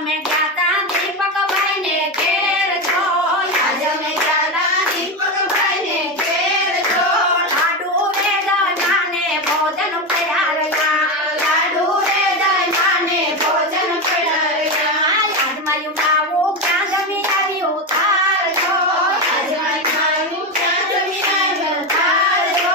અમે ગયા તા દીપકભાઈ ને ઘેર જો આજ અમે ગયા તા દીપકભાઈ ને ઘેર જો લાડુ રે દયાને ભોજન પડાવ્યા લાડુ રે દયાને ભોજન પડાવ્યા આજ મારું માવું ક્યાં જમી આવ્યું થારજો આજ મારું ક્યાં જમી આવ્યું થારજો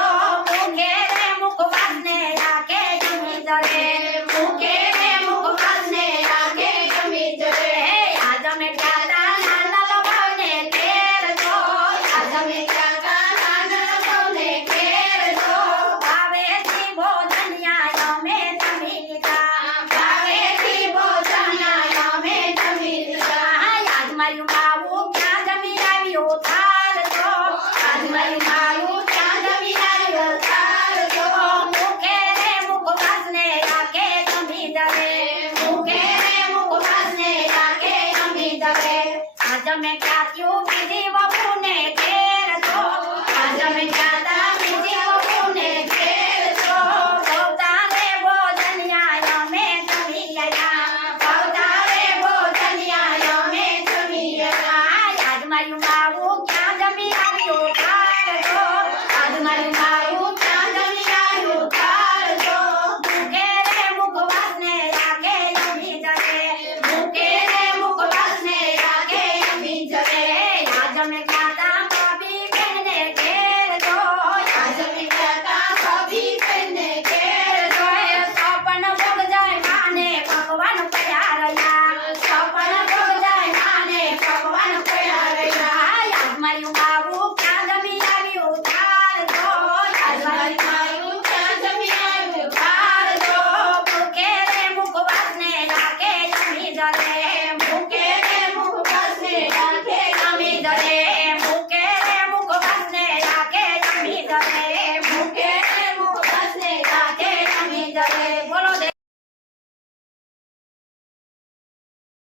મુખે રે મુખવાસને રાખે જમી જરે મુકે રે મુખવાસને રાખે જમી જરે આજ અમે ગયા તા નાના ભાઈને ઘેર જો આજ અમે ગયા તા નાના ભાઈને ઘેર જો ભાવેથી ભોજનિયા અમે જમી લીધા ભાવેથી ભોજનિયા અમે જમી લીધા આજ મારું માવું ક્યાં જમી આવ્યું થારજો આજ મારું માવું ક્યાં જમી આવ્યું થારજો મુખે રે મુખવાસને રાખે જમી જરે મુકે રે મુખવાસને રાખે જમી જરે આજ અમે ક્યાંથી બીજી વહુને ઘેર જો આજ અમે ગયા તા બીજી વહુને ઘેર જો ભવતારે ભોજનિયા અમે જમી ગયા ભાવતારે ભોજનિયા અમે જમી ગયા આજ મારું માવું ક્યાં જમી આવ્યું થારજો આજ મારું માવું ક્યાં જમી આવ્યું થારજો મુખે રે મુખવાસને રાખે જમી જરે મુકે રે મુખવાસને રાખે જમી જરે આજ અમે ખાતા ભાભી બહેનને ઘેર જો આજ અમે ગયા તા ભાભી બહેનને ઘેર જો સપન ભોગ જાય માને ભગવાન પડ્યા રહ્યા સપન ભોગ જાય માને ભગવાન પડ્યા રહ્યા આજ મારું માવું ક્યાં જમી આવ્યું થારજો આજ મારું માવું ક્યાં જમી આવ્યું થારજો મુખે રે મુખવાસને રાખે જમી જરે